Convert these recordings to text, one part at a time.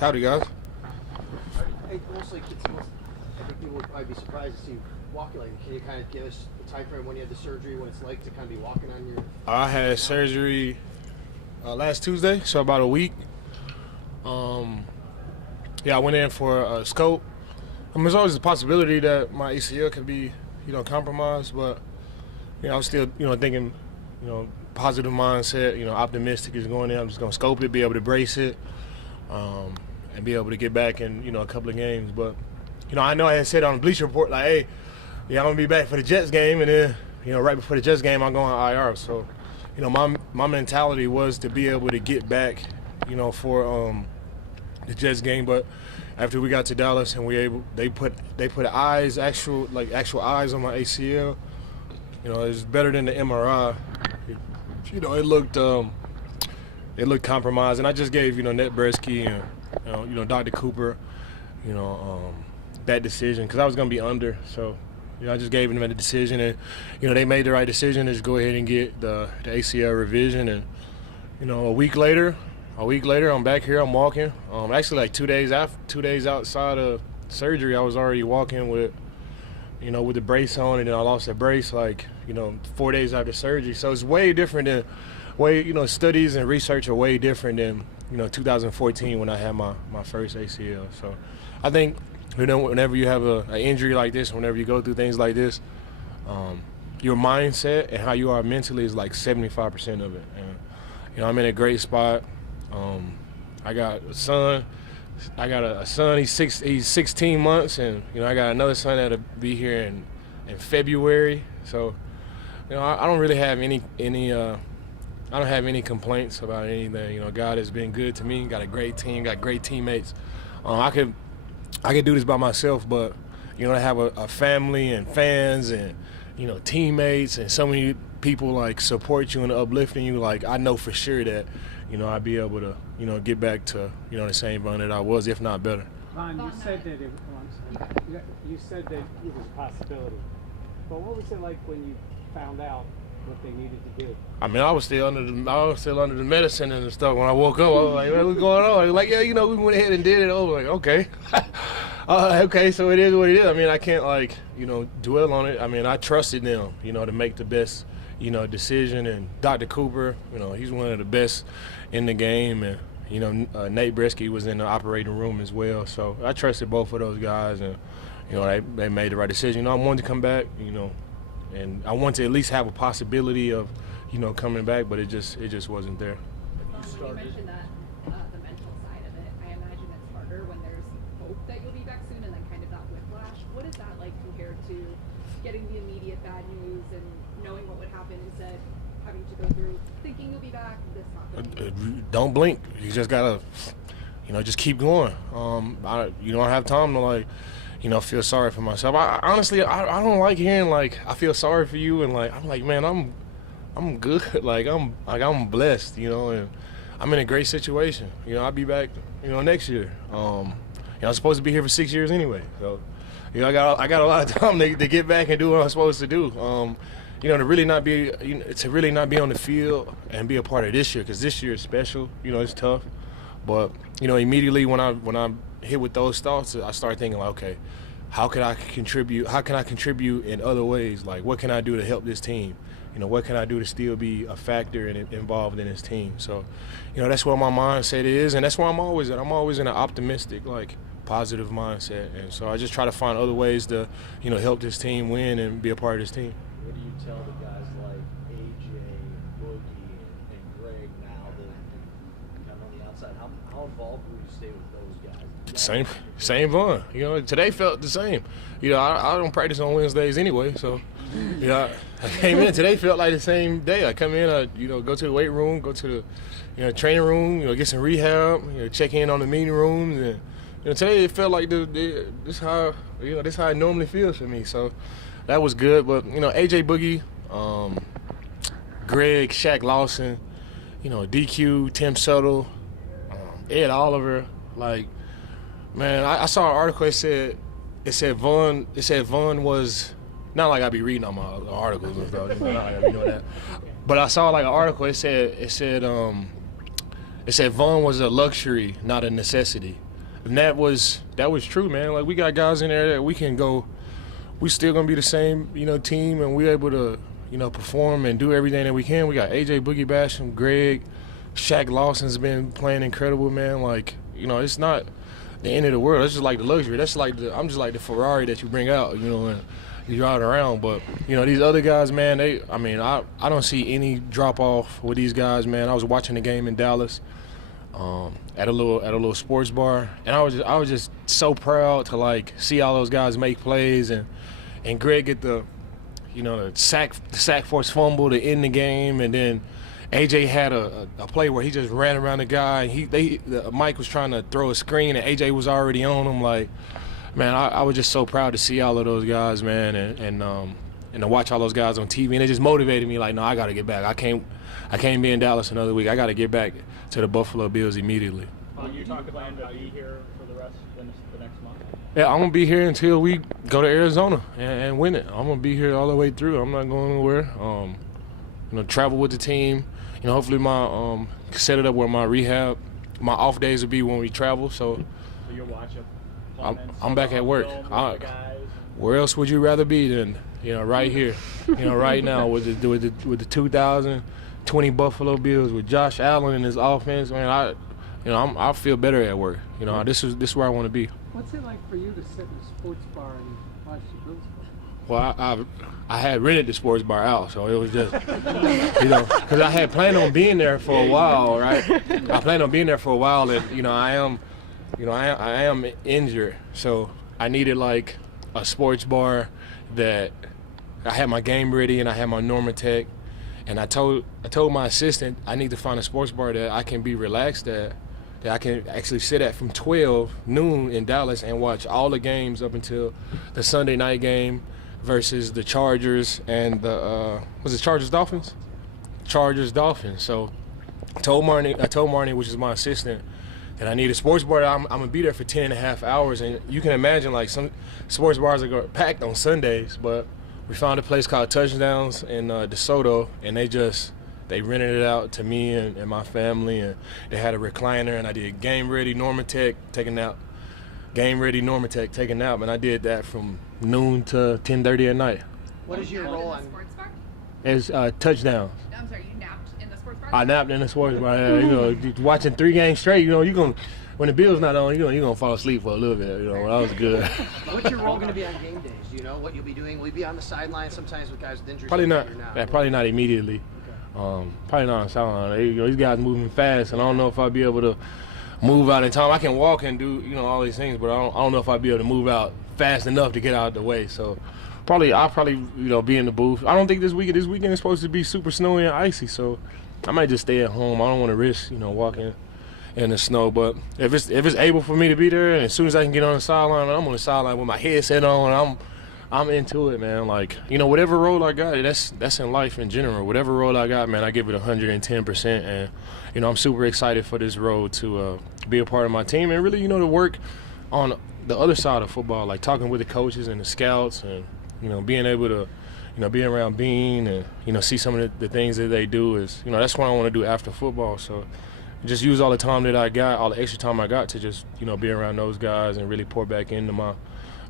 Howdy, guys. Hey, mostly, I think people would probably be surprised to see you walking like. Can you kind of give us the time frame when you had the surgery, what it's like to kind of be walking on your? I had surgery last Tuesday, so about a week. Yeah, I went in for a scope. There's always a possibility that my ACL could be, compromised, but I was still, thinking, positive mindset, optimistic is going in. I'm just gonna scope it, be able to brace it, and be able to get back in, a couple of games. But, I know I had said on the Bleacher Report, like, hey, yeah, I'm gonna be back for the Jets game, and then, right before the Jets game, I'm going IR. So, my mentality was to be able to get back, for the Jets game. But after we got to Dallas and they put actual eyes on my ACL. It's better than the MRI. It looked compromised, and I just gave Ned Bresky and Dr. Cooper, that decision because I was gonna be under. So I just gave them the decision, and they made the right decision to just go ahead and get the ACL revision. And a week later, I'm back here. I'm walking. Actually, like 2 days outside of surgery, I was already walking with the brace on, and then I lost that brace 4 days after surgery. So it's way different than studies and research are way different than 2014 when I had my first ACL. So I think whenever you have an injury like this, whenever you go through things like this, your mindset and how you are mentally is like 75% of it. And I'm in a great spot. I got a son. He's 16 months, and I got another son that'll be here in February. So I don't really have any I don't have any complaints about anything. God has been good to me. Got a great team. Got great teammates. I could do this by myself, but I have a family and fans and teammates and so many people support you and uplifting you. I know for sure that I'd be able to get back to the same run that I was, if not better. Von, you said that it was a possibility, but what was it like when you found out what they needed to do? I mean, I was still under the medicine and stuff. When I woke up, I was like, "What's going on?" I was like, "Yeah, we went ahead and did it." I was like, "Okay, okay, so it is what it is." I mean, I can't dwell on it. I mean, I trusted them, to make the best, decision. And Dr. Cooper, he's one of the best in the game, and Nate Bresky was in the operating room as well. So I trusted both of those guys, and they made the right decision. I wanted to come back, and I wanted to at least have a possibility of, coming back, but it just wasn't there. You mentioned that the mental side of it. I imagine it's harder when there's hope that you'll be back soon, and then kind of that whiplash. What is that like compared to getting the immediate bad news and knowing what would happen instead, having to go through thinking you'll be back, this not going? Don't blink. You just gotta, just keep going. You don't have time to feel sorry for myself. I honestly don't like hearing I feel sorry for you, and I'm like, man, I'm good. I'm blessed, and I'm in a great situation. I'll be back, next year. I'm supposed to be here for 6 years anyway. So, I got a lot of time to get back and do what I'm supposed to do. To really not be on the field and be a part of this year, because this year is special. It's tough, but immediately when I hit with those thoughts, I started thinking okay, how can I contribute? How can I contribute in other ways? What can I do to help this team? What can I do to still be a factor and involved in this team? So, that's where my mindset is, and that's where I'm always at. I'm always in an optimistic, positive mindset, and so I just try to find other ways to, help this team win and be a part of this team. What do you tell the guys like AJ, Boogie, and Greg now that on the outside? How involved will you stay with those guys? Same fun. Today felt the same. I don't practice on Wednesdays anyway, so I came in. Today felt like the same day. I come in, go to the weight room, go to the training room, get some rehab, check in on the meeting rooms, and today it felt like this how it normally feels for me. So that was good. But AJ Boogie, Greg, Shaq Lawson, DQ, Tim Settle, Ed Oliver, man, I saw an article. It said Vaughn was not like I be reading all my articles and stuff. That. But I saw an article. It said Vaughn was a luxury, not a necessity. that was true, man. Like, we got guys in there that we can go. We still gonna be the same, team, and we're able to, perform and do everything that we can. We got AJ Boogie Basham, Greg, Shaq Lawson's been playing incredible, man. Like, it's not the end of the world. It's just like the luxury. That's like I'm just like the Ferrari that you bring out, and you ride around. But these other guys, man, I don't see any drop off with these guys, man. I was watching the game in Dallas. At a little sports bar, and I was just so proud to like see all those guys make plays, and Greg get the sack force fumble to end the game, and then AJ had a play where he just ran around the guy, and Mike was trying to throw a screen, and AJ was already on him. Like, man, I was just so proud to see all of those guys, man, and to watch all those guys on TV, and it just motivated me. Like, no, I got to get back. I can't be in Dallas another week. I got to get back to the Buffalo Bills immediately. You talk about to be here for the rest of the next month? Yeah, I'm going to be here until we go to Arizona and win it. I'm going to be here all the way through. I'm not going anywhere. Travel with the team. Hopefully set it up where my off days will be when we travel. So you're watching. I'm back at work. Where else would you rather be than right here? Right now with the 2020 Buffalo Bills with Josh Allen and his offense, man. I feel better at work. This is where I want to be. What's it like for you to sit in a sports bar and watch the Bills play? Well, I had rented the sports bar out, so it was just, because I had planned on being there for a while, right? I planned on being there for a while, and I am injured, so I needed like a sports bar that I had my game ready and I had my Normatec, and I told my assistant I need to find a sports bar that I can be relaxed at, that I can actually sit at from 12 noon in Dallas and watch all the games up until the Sunday night game versus the Chargers and the was it Chargers-Dolphins? Chargers-Dolphins. So I told Marnie, which is my assistant, that I need a sports bar. I'm gonna be there for 10.5 hours, and you can imagine like some sports bars are packed on Sundays, but we found a place called Touchdowns in DeSoto, and they rented it out to me and my family, and they had a recliner, and I did game ready Normatec, take a nap, and I did that from noon to 10:30 at night. What is your role on sports bar? As Touchdowns. I'm sorry, you napped in the sports bar? I napped in the sports bar. Yeah, watching 3 games straight. When the Bills not on, you're gonna fall asleep for a little bit. That was good. What's your role going to be on game days? Do you know what you'll be doing? Will you be on the sideline sometimes with guys with injuries? Probably not. Now? Probably not immediately. Okay. Probably not on the sideline. These guys moving fast, and I don't know if I'll be able to move out in time. I can walk and do all these things, but I don't know if I'll be able to move out fast enough to get out of the way. So I'll probably be in the booth. I don't think this weekend is supposed to be super snowy and icy, so I might just stay at home. I don't want to risk walking in the snow. But if it's able for me to be there, and as soon as I can get on the sideline, I'm on the sideline with my headset on, and I'm into it, man. Like, whatever role I got, that's in life in general. Whatever role I got, man, I give it 110%. And, I'm super excited for this role to be a part of my team and really, to work on the other side of football, like talking with the coaches and the scouts and, being able to, be around Bean and, see some of the things that they do is, that's what I want to do after football. So just use all the time that I got, all the extra time I got to just, be around those guys and really pour back into my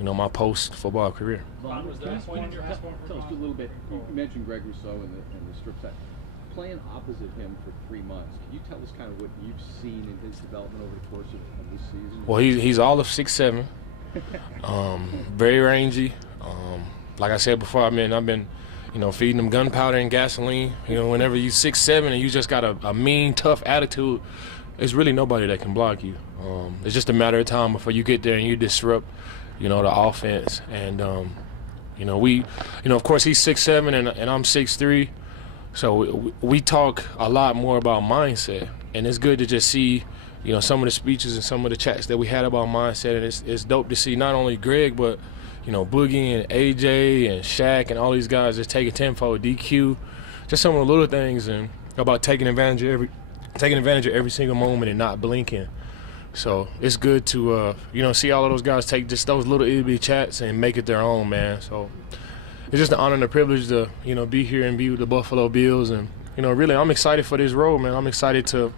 my post-football career. Ron, was there a point in your Tell us a little bit. You mentioned Greg Rousseau and the strip sack. Playing opposite him for 3 months, can you tell us kind of what you've seen in his development over the course of this season? Well, he's all of 6'7", very rangy. Like I said before, I've been feeding him gunpowder and gasoline. Whenever you're 6'7" and you just got a mean, tough attitude, there's really nobody that can block you. It's just a matter of time before you get there and you disrupt the offense. And, of course he's 6'7" and I'm 6'3", so we talk a lot more about mindset. And it's good to just see, some of the speeches and some of the chats that we had about mindset. And it's dope to see not only Greg, but, Boogie and AJ and Shaq and all these guys just taking tempo, DQ, just some of the little things, and about taking advantage of every single moment and not blinking. So it's good to, see all of those guys take just those little itty-bitty chats and make it their own, man. So it's just an honor and a privilege to, be here and be with the Buffalo Bills. And, really, I'm excited for this role, man. I'm excited to,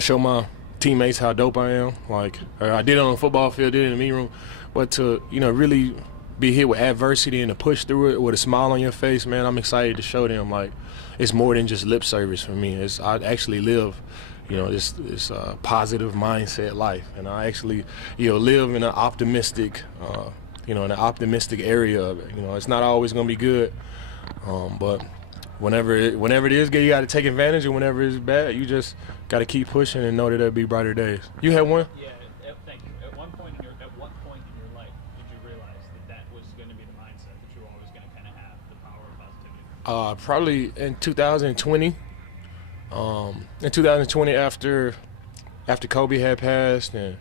show my teammates how dope I am. Like, I did it on the football field, did it in the meeting room, but to, you know, really be hit with adversity and to push through it with a smile on your face, man, I'm excited to show them, like, it's more than just lip service for me. I actually live, you know, this positive mindset life, and I actually, you know, live in an optimistic, you know, in an optimistic area of it. You know, it's not always going to be good, but whenever it is good, you got to take advantage, and whenever it's bad, you just got to keep pushing and know that there'll be brighter days. You had one? Yeah, thank you. At what point in your life did you realize that was going to be the mindset that you were always going to kind of have the power of positivity? Probably in 2020. In 2020, after Kobe had passed, and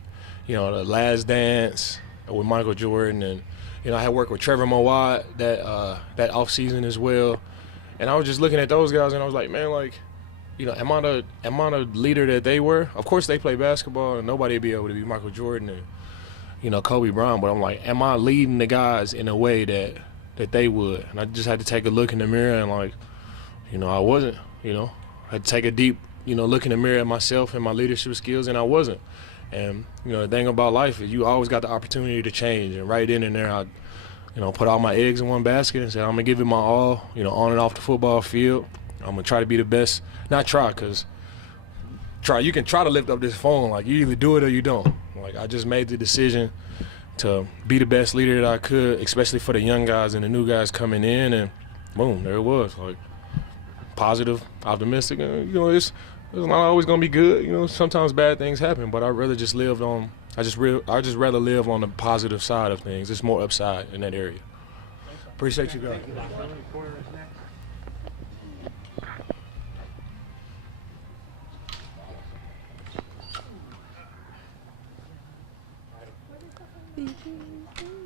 you know, the Last Dance with Michael Jordan, and you know, I had worked with Trevor Mowat that off season as well, and I was just looking at those guys, and I was like, man, like, you know, am I the leader that they were? Of course, they play basketball, and nobody would be able to be Michael Jordan and, you know, Kobe Bryant. But I'm like, am I leading the guys in a way that they would? And I just had to take a look in the mirror, and like, you know, I wasn't. You know, I had to take a deep, you know, look in the mirror at myself and my leadership skills, and I wasn't. And you know, the thing about life is you always got the opportunity to change. And right then and there, I, you know, put all my eggs in one basket and said, I'm gonna give it my all. You know, on and off the football field. I'm gonna try to be the best. Not try, cause you can try to lift up this phone. Like, you either do it or you don't. Like, I just made the decision to be the best leader that I could, especially for the young guys and the new guys coming in, and boom, there it was. Like, positive, optimistic, and you know, it's not always gonna be good. You know, sometimes bad things happen, but I rather just I just rather live on the positive side of things. There's more upside in that area. Appreciate you guys. Thank you.